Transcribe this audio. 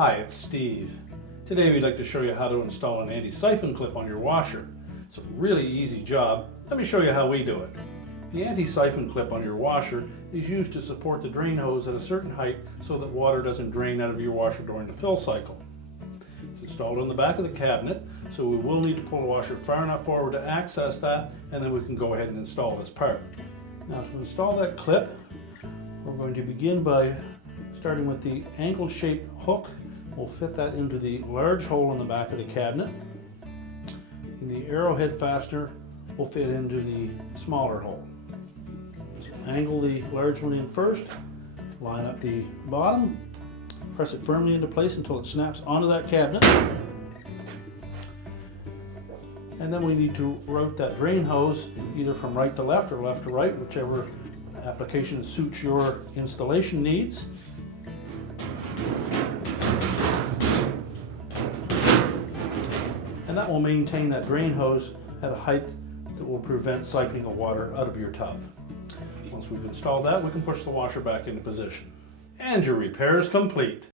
Hi, it's Steve. Today we'd like to show you how to install an anti-siphon clip on your washer. It's a really easy job. Let me show you how we do it. The anti-siphon clip on your washer is used to support the drain hose at a certain height so that water doesn't drain out of your washer during the fill cycle. It's installed on the back of the cabinet, so we will need to pull the washer far enough forward to access that, and then we can go ahead and install this part. Now to install that clip, we're going to begin by starting with the ankle-shaped hook. We'll fit that into the large hole in the back of the cabinet. And the arrowhead fastener will fit into the smaller hole. So angle the large one in first, line up the bottom, press it firmly into place until it snaps onto that cabinet. And then we need to route that drain hose either from right to left or left to right, whichever application suits your installation needs. And that will maintain that drain hose at a height that will prevent siphoning of water out of your tub. Once we've installed that, we can push the washer back into position. And your repair is complete.